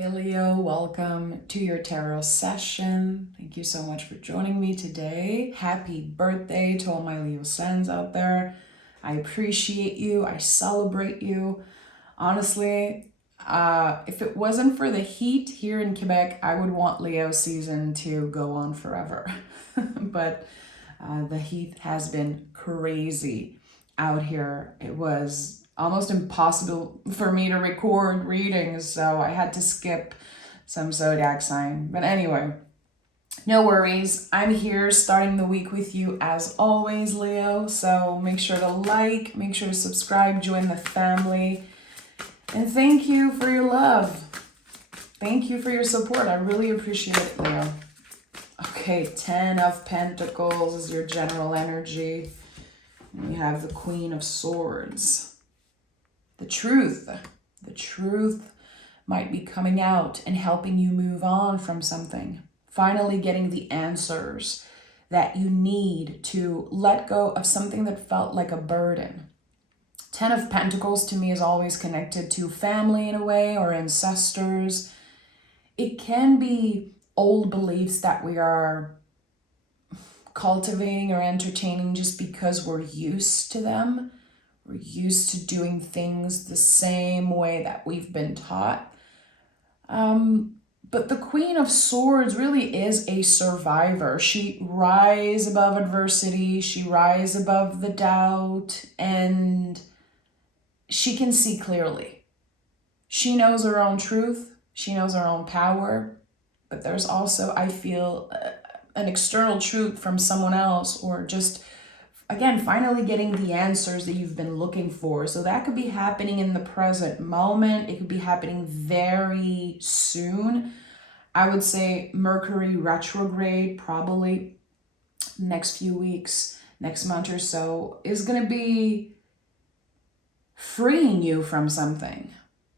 Hey Leo, welcome to your tarot session. Thank you so much for joining me today. Happy birthday to all my Leo sons out there. I appreciate you. I celebrate you. Honestly, if it wasn't for the heat here in Quebec, I would want Leo season to go on forever. But the heat has been crazy out here. It was almost impossible for me to record readings, so I had to skip some zodiac sign. But anyway, no worries. I'm here starting the week with you as always, Leo. So make sure to like, make sure to subscribe, join the family. And thank you for your love. Thank you for your support. I really appreciate it, Leo. Okay, 10 of Pentacles is your general energy. And we have the Queen of Swords. The truth might be coming out and helping you move on from something. Finally getting the answers that you need to let go of something that felt like a burden. 10 of Pentacles to me is always connected to family in a way, or ancestors. It can be old beliefs that we are cultivating or entertaining just because we're used to them. We're used to doing things the same way that we've been taught. But the Queen of Swords really is a survivor. She rises above adversity. She rises above the doubt. And she can see clearly. She knows her own truth. She knows her own power. But there's also, I feel, an external truth from someone else, or just, again, finally getting the answers that you've been looking for. So that could be happening in the present moment. It could be happening very soon. I would say Mercury retrograde, probably next few weeks, next month or so, is going to be freeing you from something.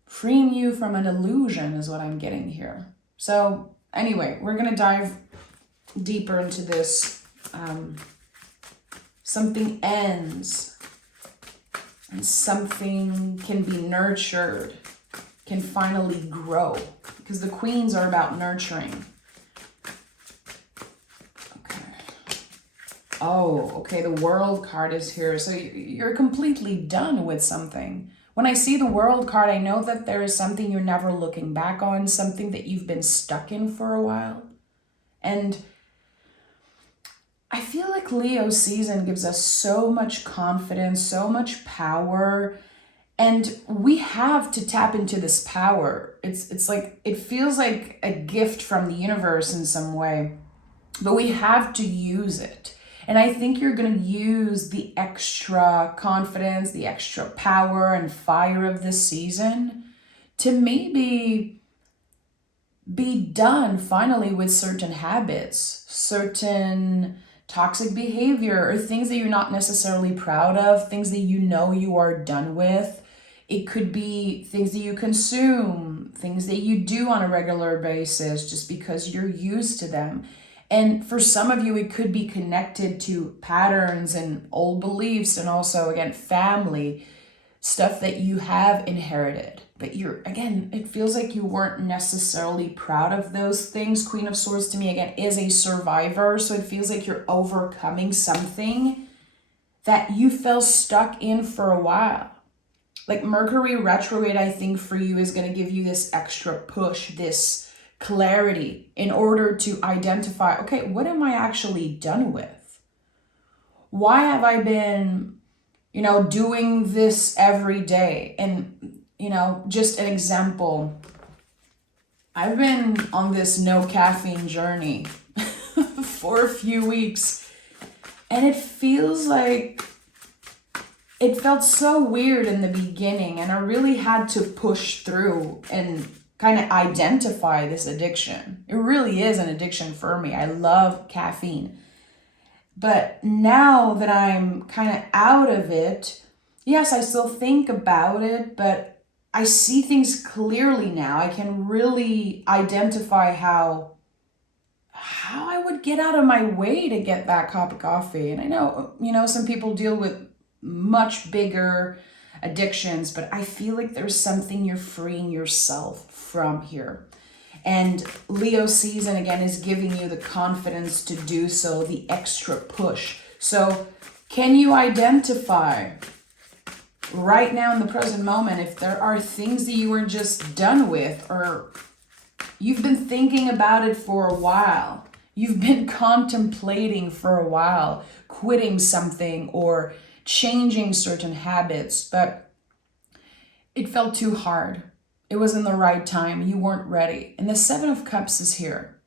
Freeing you from an illusion is what I'm getting here. So anyway, we're going to dive deeper into this. Something ends and something can be nurtured, can finally grow, because the queens are about nurturing. Okay. Oh, okay, the World card is here. So you're completely done with something. When I see the World card, I know that there is something you're never looking back on, something that you've been stuck in for a while. And I feel like Leo season gives us so much confidence, so much power, and we have to tap into this power. It's like, it feels like a gift from the universe in some way, but we have to use it. And I think you're going to use the extra confidence, the extra power and fire of this season to maybe be done finally with certain habits, certain toxic behavior, or things that you're not necessarily proud of, things that you know you are done with. It could be things that you consume, things that you do on a regular basis just because you're used to them. And for some of you, it could be connected to patterns and old beliefs, and also, again, family, stuff that you have inherited. But again, it feels like you weren't necessarily proud of those things. Queen of Swords to me, again, is a survivor. So it feels like you're overcoming something that you felt stuck in for a while. Like Mercury retrograde, I think for you is going to give you this extra push, this clarity in order to identify, okay, what am I actually done with? Why have I been, doing this every day? And just an example, I've been on this no caffeine journey for a few weeks, and it felt so weird in the beginning, and I really had to push through and kind of identify this addiction. It really is an addiction for me. I love caffeine. But now that I'm kind of out of it, yes, I still think about it, but I see things clearly now. I can really identify how I would get out of my way to get that cup of coffee. And I know, some people deal with much bigger addictions, but I feel like there's something you're freeing yourself from here. And Leo season, again, is giving you the confidence to do so, the extra push. So can you identify right now in the present moment if there are things that you are just done with, or you've been thinking about it for a while, you've been contemplating for a while, quitting something or changing certain habits, but it felt too hard. It wasn't the right time. You weren't ready. And the Seven of Cups is here.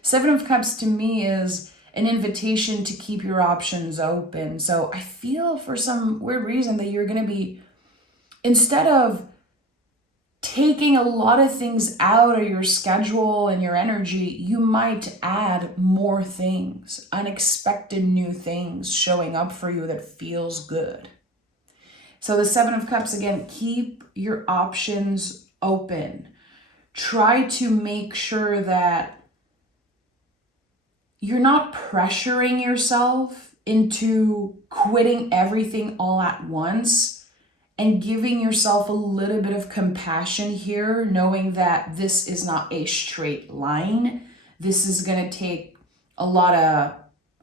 Seven of Cups to me is an invitation to keep your options open. So I feel for some weird reason that you're going to be, instead of taking a lot of things out of your schedule and your energy, you might add more things, unexpected new things showing up for you that feels good. So the Seven of Cups, again, keep your options open. Try to make sure that you're not pressuring yourself into quitting everything all at once, and giving yourself a little bit of compassion here, knowing that this is not a straight line. This is going to take a lot of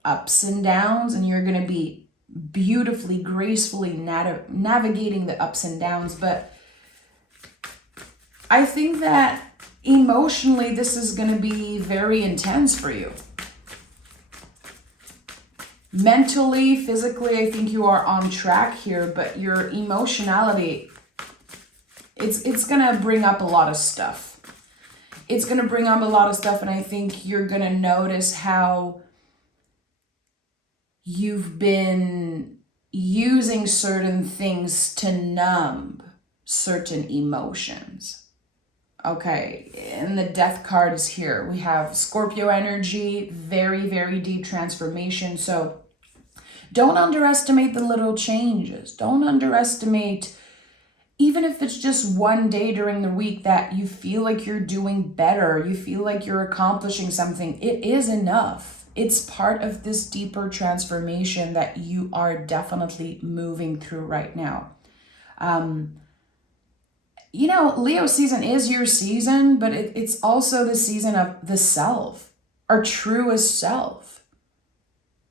ups and downs, and you're going to be beautifully, gracefully navigating the ups and downs. But I think that emotionally, this is going to be very intense for you. Mentally, physically, I think you are on track here, but your emotionality, it's going to bring up a lot of stuff. It's going to bring up a lot of stuff, and I think you're going to notice how you've been using certain things to numb certain emotions. Okay, and the Death card is here. We have Scorpio energy, very, very deep transformation. So don't underestimate the little changes. Don't underestimate, even if it's just one day during the week that you feel like you're doing better, you feel like you're accomplishing something, it is enough. It's part of this deeper transformation that you are definitely moving through right now. Leo season is your season, but it's also the season of the self, our truest self,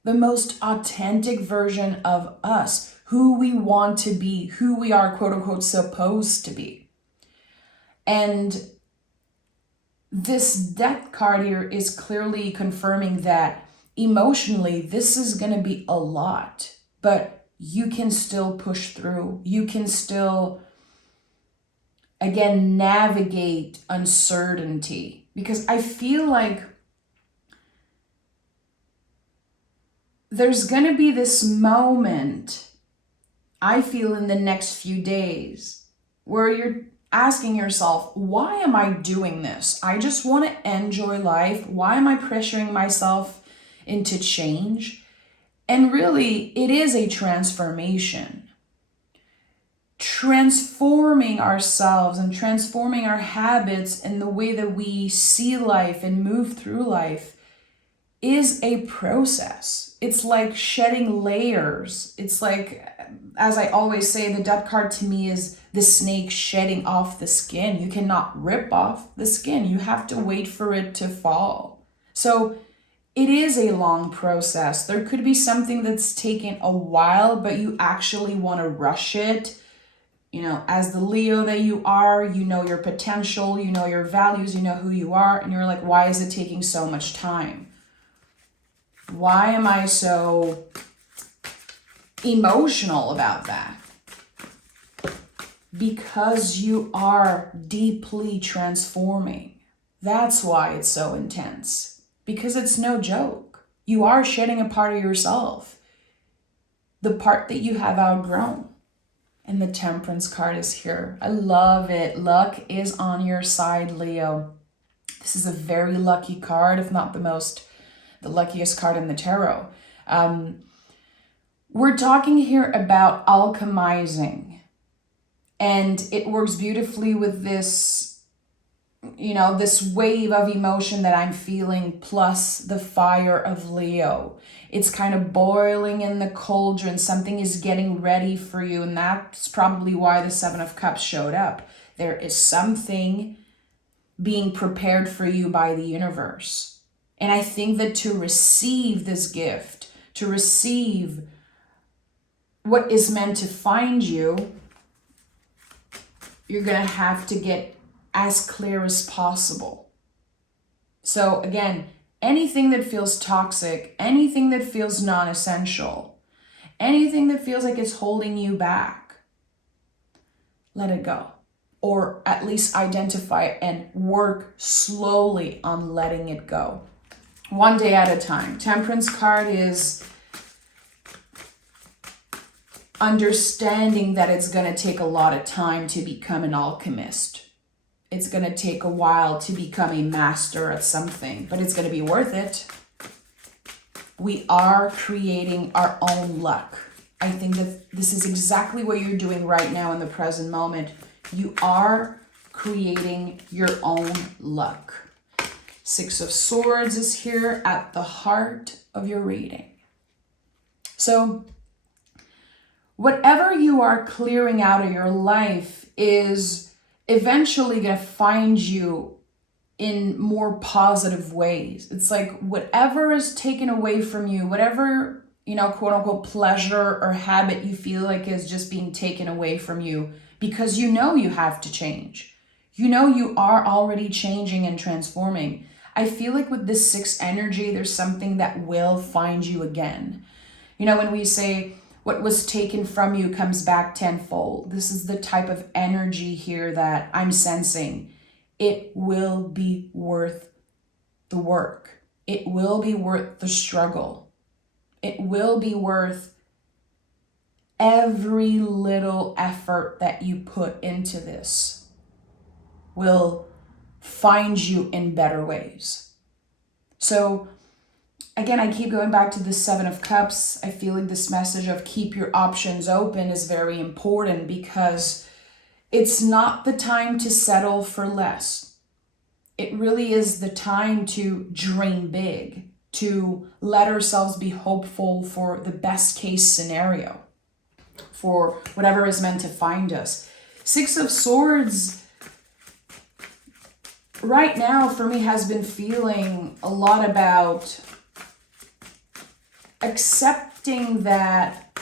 the most authentic version of us, who we want to be, who we are, quote unquote, supposed to be. And this Death card here is clearly confirming that emotionally, this is going to be a lot, but you can still push through. You can still, again, navigate uncertainty, because I feel like there's going to be this moment, I feel, in the next few days where you're asking yourself, why am I doing this? I just want to enjoy life. Why am I pressuring myself into change? And really, it is a transformation. Transforming ourselves and transforming our habits and the way that we see life and move through life is a process. It's like shedding layers. It's like, as I always say, the Death card to me is the snake shedding off the skin. You cannot rip off the skin. You have to wait for it to fall. So it is a long process. There could be something that's taken a while, but you actually want to rush it. As the Leo that you are, you know your potential, you know your values, you know who you are, and you're like, why is it taking so much time? Why am I so emotional about that? Because you are deeply transforming. That's why it's so intense. Because it's no joke. You are shedding a part of yourself. The part that you have outgrown. And the Temperance card is here. I love it. Luck is on your side, Leo. This is a very lucky card, if not the luckiest card in the tarot. We're talking here about alchemizing. And it works beautifully with this you know, this wave of emotion that I'm feeling plus the fire of Leo. It's kind of boiling in the cauldron. Something is getting ready for you. And that's probably why the Seven of Cups showed up. There is something being prepared for you by the universe. And I think that to receive this gift, to receive what is meant to find you, you're going to have to get as clear as possible. So again, anything that feels toxic, anything that feels non-essential, anything that feels like it's holding you back, let it go. Or at least identify it and work slowly on letting it go. One day at a time. Temperance card is understanding that it's going to take a lot of time to become an alchemist. It's going to take a while to become a master at something, but it's going to be worth it. We are creating our own luck. I think that this is exactly what you're doing right now in the present moment. You are creating your own luck. Six of Swords is here at the heart of your reading. So whatever you are clearing out of your life is eventually going to find you in more positive ways. It's like whatever is taken away from you, whatever, you know, quote unquote pleasure or habit you feel like is just being taken away from you because you know you have to change. You know you are already changing and transforming. I feel like with this 6 energy, there's something that will find you again. You know, when we say, what was taken from you comes back tenfold. This is the type of energy here that I'm sensing. It will be worth the work. It will be worth the struggle. It will be worth every little effort that you put into this. Will find you in better ways. So again, I keep going back to the Seven of Cups. I feel like this message of keep your options open is very important because it's not the time to settle for less. It really is the time to dream big, to let ourselves be hopeful for the best case scenario, for whatever is meant to find us. Six of Swords right now for me has been feeling a lot about accepting that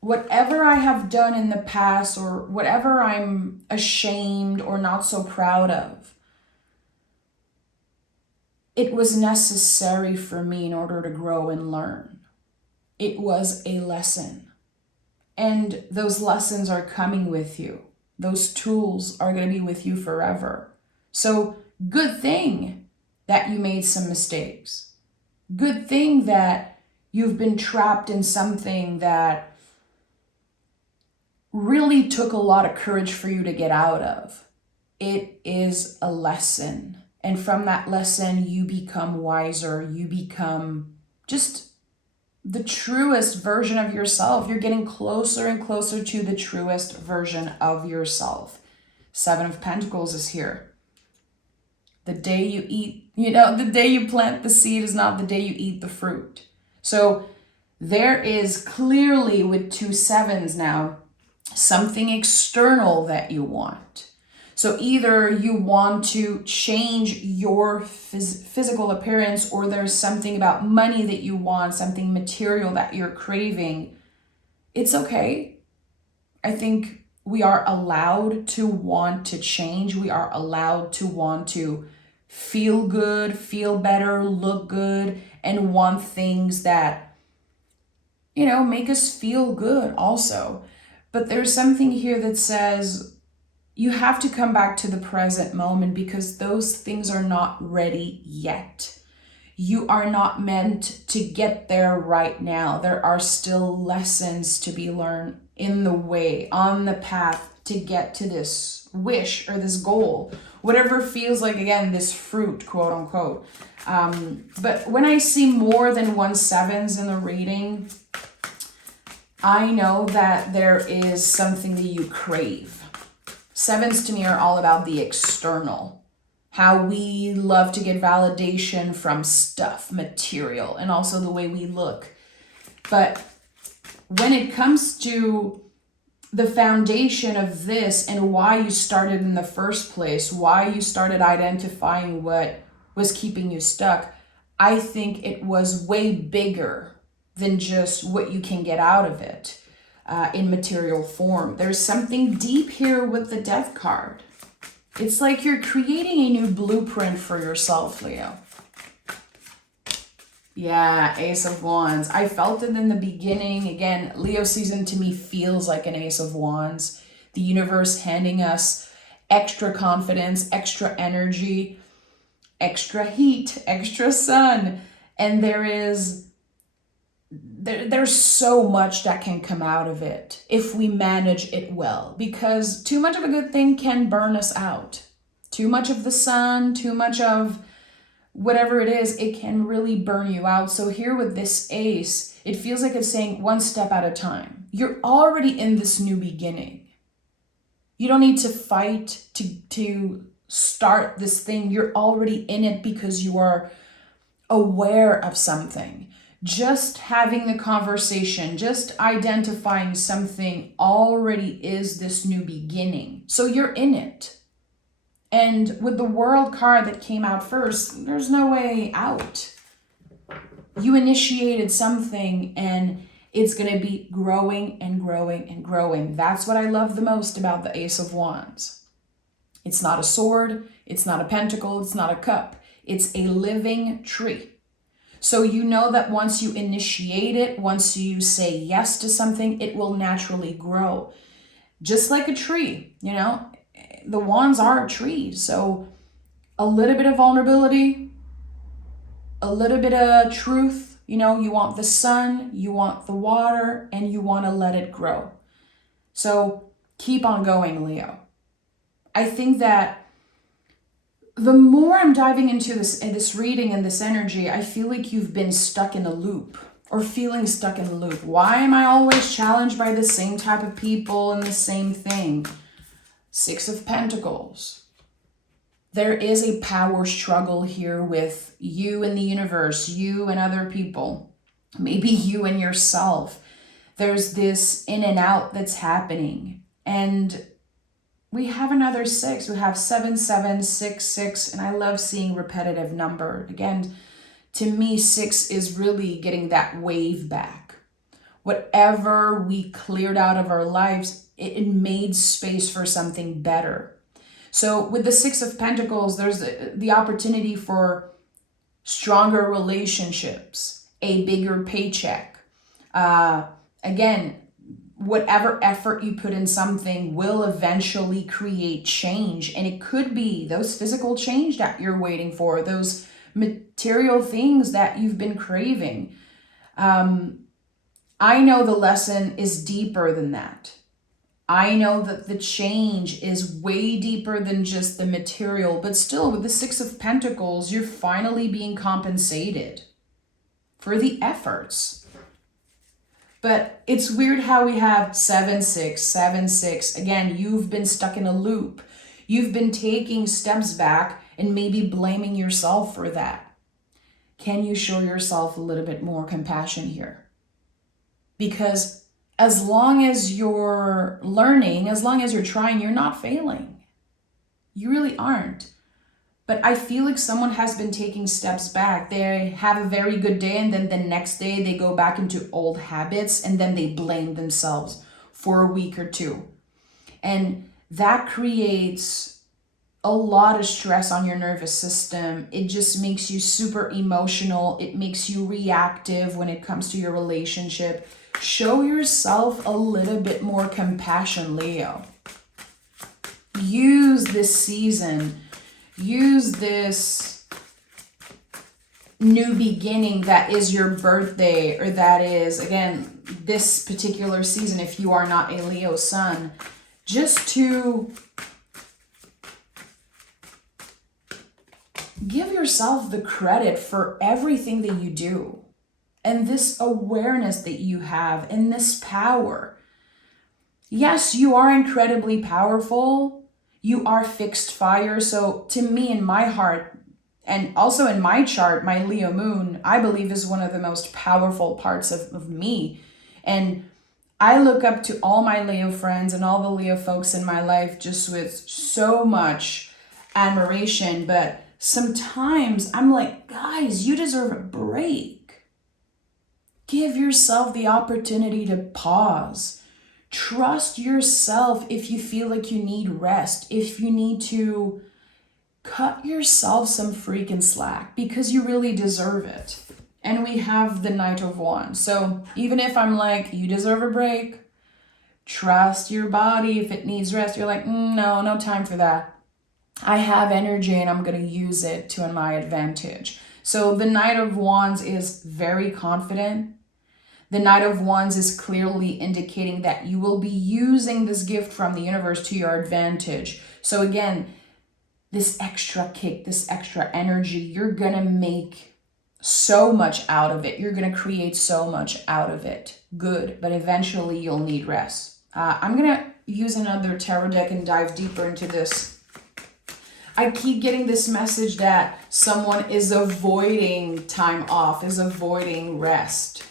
whatever I have done in the past or whatever I'm ashamed or not so proud of, it was necessary for me in order to grow and learn. It was a lesson. And those lessons are coming with you. Those tools are going to be with you forever. So good thing that you made some mistakes. Good thing that you've been trapped in something that really took a lot of courage for you to get out of. It is a lesson. And from that lesson, you become wiser. You become just the truest version of yourself. You're getting closer and closer to the truest version of yourself. Seven of Pentacles is here. The day you eat, the day you plant the seed is not the day you eat the fruit. So there is clearly with 2 sevens now, something external that you want. So either you want to change your physical appearance, or there's something about money that you want, something material that you're craving. It's okay. I think we are allowed to want to change. We are allowed to want to feel good, feel better, look good, and want things that, make us feel good also. But there's something here that says you have to come back to the present moment because those things are not ready yet. You are not meant to get there right now. There are still lessons to be learned in the way, on the path to get to this wish or this goal. Whatever feels like, again, this fruit, quote unquote. But when I see more than 1 sevens in the reading, I know that there is something that you crave. Sevens to me are all about the external. how we love to get validation from stuff, material, and also the way we look. But when it comes to the foundation of this and why you started in the first place, why you started identifying what was keeping you stuck, I think it was way bigger than just what you can get out of it in material form. There's something deep here with the Death card. It's like you're creating a new blueprint for yourself, Leo. Yeah, Ace of Wands. I felt it in the beginning. Again, Leo season to me feels like an Ace of Wands. The universe handing us extra confidence, extra energy, extra heat, extra sun. And there's so much that can come out of it if we manage it well, because too much of a good thing can burn us out. Too much of the sun, too much of whatever it is, it can really burn you out. So here with this ace, it feels like it's saying one step at a time. You're already in this new beginning. You don't need to fight to start this thing. You're already in it because you are aware of something. Just having the conversation, just identifying something already is this new beginning. So you're in it. And with the World card that came out first, there's no way out. You initiated something and it's going to be growing and growing and growing. That's what I love the most about the Ace of Wands. It's not a sword, it's not a pentacle, it's not a cup. It's a living tree. So you know that once you initiate it, once you say yes to something, it will naturally grow. Just like a tree, you know, the wands are a tree. So a little bit of vulnerability, a little bit of truth, you know, you want the sun, you want the water, and you want to let it grow. So keep on going, Leo. I think that the more I'm diving into this reading and this energy, I feel like you've been stuck in a loop or feeling stuck in a loop. Why am I always challenged by the same type of people and the same thing? Six of Pentacles. There is a power struggle here with you and the universe, you and other people, maybe you and yourself. There's this in and out that's happening. And we have another six. We have 7, 7, 6, 6, and I love seeing repetitive number. Again, to me, 6 is really getting that wave back. Whatever we cleared out of our lives, it made space for something better. So with the 6 of Pentacles, there's the opportunity for stronger relationships, a bigger paycheck. Again, whatever effort you put in something will eventually create change. And it could be those physical change that you're waiting for, those material things that you've been craving. I know the lesson is deeper than that. I know that the change is way deeper than just the material, but still with the 6 of Pentacles, you're finally being compensated for the efforts. But it's weird how we have 7, 6, 7, 6. Again, you've been stuck in a loop. You've been taking steps back and maybe blaming yourself for that. Can you show yourself a little bit more compassion here? Because as long as you're learning, as long as you're trying, you're not failing. You really aren't. But I feel like someone has been taking steps back. They have a very good day and then the next day they go back into old habits and then they blame themselves for a week or two. And that creates a lot of stress on your nervous system. It just makes you super emotional. It makes you reactive when it comes to your relationship. Show yourself a little bit more compassion, Leo. Use this season. Use this new beginning that is your birthday, or that is, again, this particular season, if you are not a Leo sun, just to give yourself the credit for everything that you do and this awareness that you have and this power. Yes, you are incredibly powerful. You are fixed fire. So to me, in my heart, and also in my chart, my Leo moon, I believe is one of the most powerful parts of me. And I look up to all my Leo friends and all the Leo folks in my life just with so much admiration. But sometimes I'm like, guys, you deserve a break. Give yourself the opportunity to pause. Trust yourself if you feel like you need rest, if you need to cut yourself some freaking slack, because you really deserve it. And we have the Knight of Wands. So even if I'm like, you deserve a break, trust your body if it needs rest. You're like, no time for that. I have energy and I'm going to use it to my advantage. So the Knight of Wands is very confident. The Knight of Wands is clearly indicating that you will be using this gift from the universe to your advantage. So again, this extra kick, this extra energy, you're going to make so much out of it. You're going to create so much out of it. Good, but eventually you'll need rest. I'm going to use another tarot deck and dive deeper into this. I keep getting this message that someone is avoiding time off, is avoiding rest.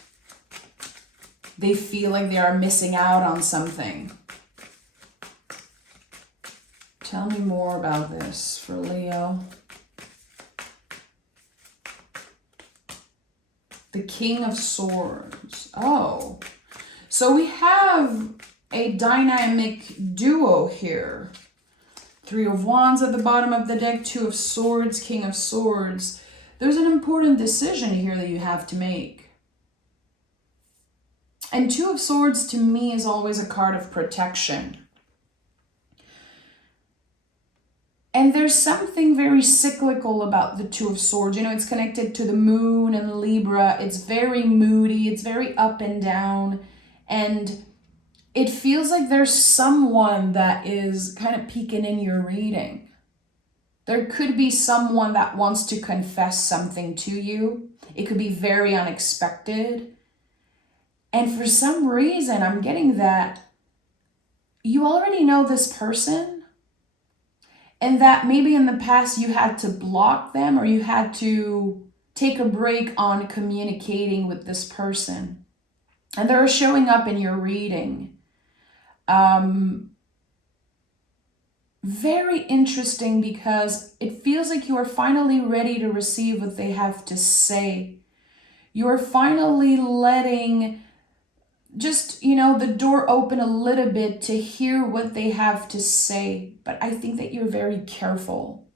They feel like they are missing out on something. Tell me more about this for Leo. The King of Swords. Oh, so we have a dynamic duo here. Three of Wands at the bottom of the deck, Two of Swords, King of Swords. There's an important decision here that you have to make. And Two of Swords to me is always a card of protection. And there's something very cyclical about the Two of Swords. You know, it's connected to the moon and Libra. It's very moody. It's very up and down. And it feels like there's someone that is kind of peeking in your reading. There could be someone that wants to confess something to you. It could be very unexpected. And for some reason, I'm getting that you already know this person. And that maybe in the past you had to block them or you had to take a break on communicating with this person. And they're showing up in your reading. Very interesting because it feels like you are finally ready to receive what they have to say. You are finally letting just, the door open a little bit to hear what they have to say. But I think that you're very careful.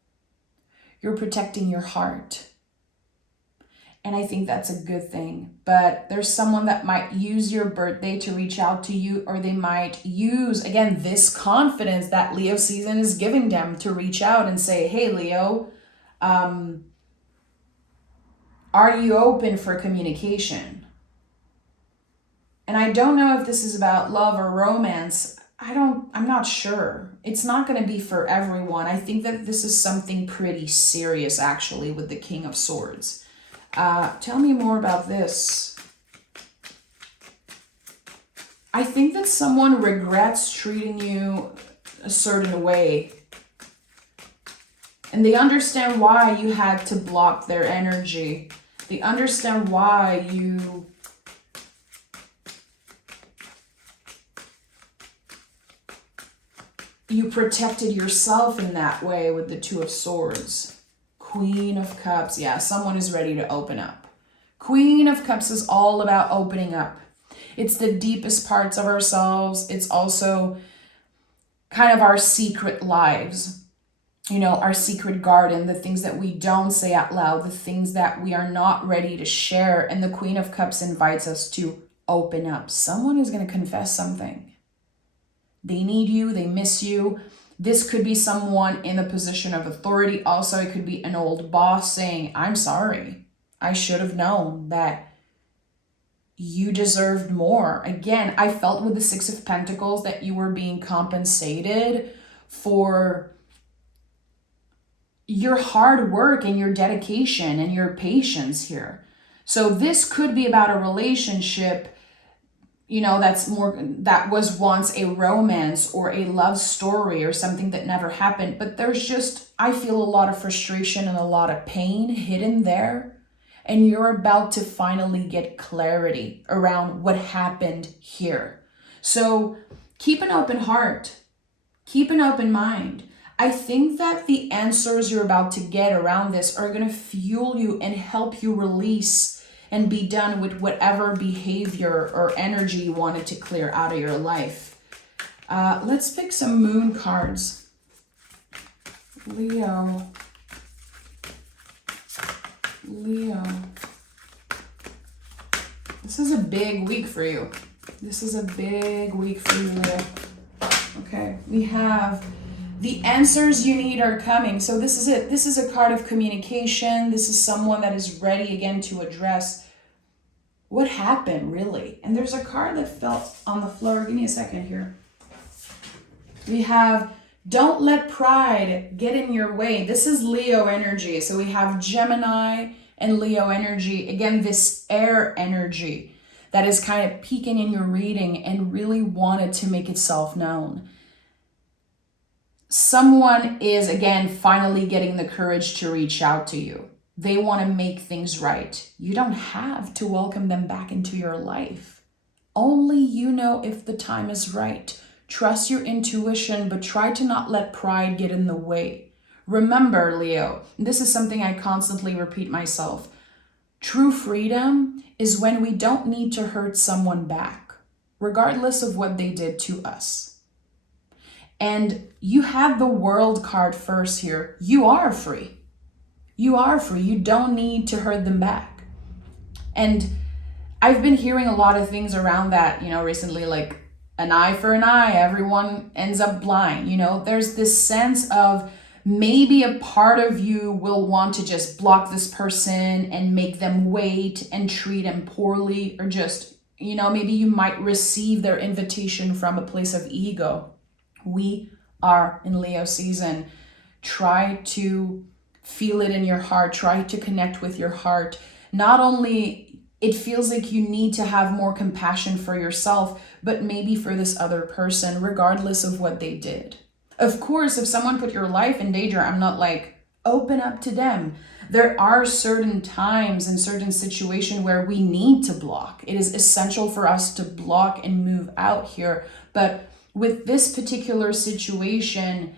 You're protecting your heart. And I think that's a good thing. But there's someone that might use your birthday to reach out to you, or they might use, again, this confidence that Leo season is giving them to reach out and say, hey, Leo, are you open for communication? And I don't know if this is about love or romance. I'm not sure. It's not going to be for everyone. I think that this is something pretty serious, actually, with the King of Swords. Tell me more about this. I think that someone regrets treating you a certain way. And they understand why you had to block their energy. They understand why you protected yourself in that way with the Two of Swords. Queen of Cups. Yeah, someone is ready to open up. Queen of Cups is all about opening up. It's the deepest parts of ourselves. It's also kind of our secret lives. Our secret garden, the things that we don't say out loud, the things that we are not ready to share. And the Queen of Cups invites us to open up. Someone is going to confess something. They need you. They miss you. This could be someone in a position of authority. Also, it could be an old boss saying, I'm sorry. I should have known that you deserved more. Again, I felt with the Six of Pentacles that you were being compensated for your hard work and your dedication and your patience here. So this could be about a relationship, that was once a romance or a love story or something that never happened. But there's just, I feel a lot of frustration and a lot of pain hidden there. And you're about to finally get clarity around what happened here. So keep an open heart, keep an open mind. I think that the answers you're about to get around this are going to fuel you and help you release and be done with whatever behavior or energy you wanted to clear out of your life. Let's pick some moon cards. Leo. This is a big week for you. This is a big week for you, Leo. Okay, we have the answers you need are coming. So this is it. This is a card of communication. This is someone that is ready again to address what happened, really. And there's a card that fell on the floor. Give me a second here. We have don't let pride get in your way. This is Leo energy. So we have Gemini and Leo energy. Again, this air energy that is kind of peeking in your reading and really wanted to make itself known. Someone is, again, finally getting the courage to reach out to you. They want to make things right. You don't have to welcome them back into your life. Only you know if the time is right. Trust your intuition, but try to not let pride get in the way. Remember, Leo, this is something I constantly repeat myself. True freedom is when we don't need to hurt someone back, regardless of what they did to us. And you have the World card first here. You are free. You are free. You don't need to hurt them back. And I've been hearing a lot of things around that, recently, like an eye for an eye, everyone ends up blind. There's this sense of maybe a part of you will want to just block this person and make them wait and treat them poorly, or just, maybe you might receive their invitation from a place of ego. We are in Leo season. Try to feel it in your heart. Try to connect with your heart. Not only it feels like you need to have more compassion for yourself, but maybe for this other person, regardless of what they did. Of course, if someone put your life in danger, I'm not like, open up to them. There are certain times and certain situations where we need to block. It is essential for us to block and move out here. But with this particular situation,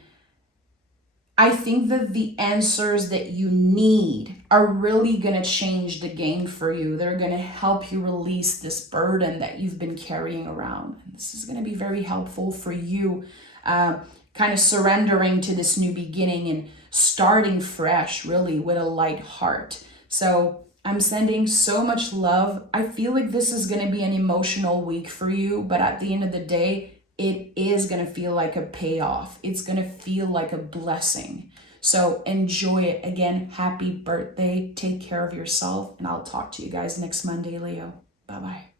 I think that the answers that you need are really going to change the game for you. They're going to help you release this burden that you've been carrying around. And this is going to be very helpful for you, kind of surrendering to this new beginning and starting fresh, really, with a light heart. So I'm sending so much love. I feel like this is going to be an emotional week for you, but at the end of the day, it is going to feel like a payoff. It's going to feel like a blessing. So enjoy it. Again, happy birthday. Take care of yourself. And I'll talk to you guys next Monday, Leo. Bye-bye.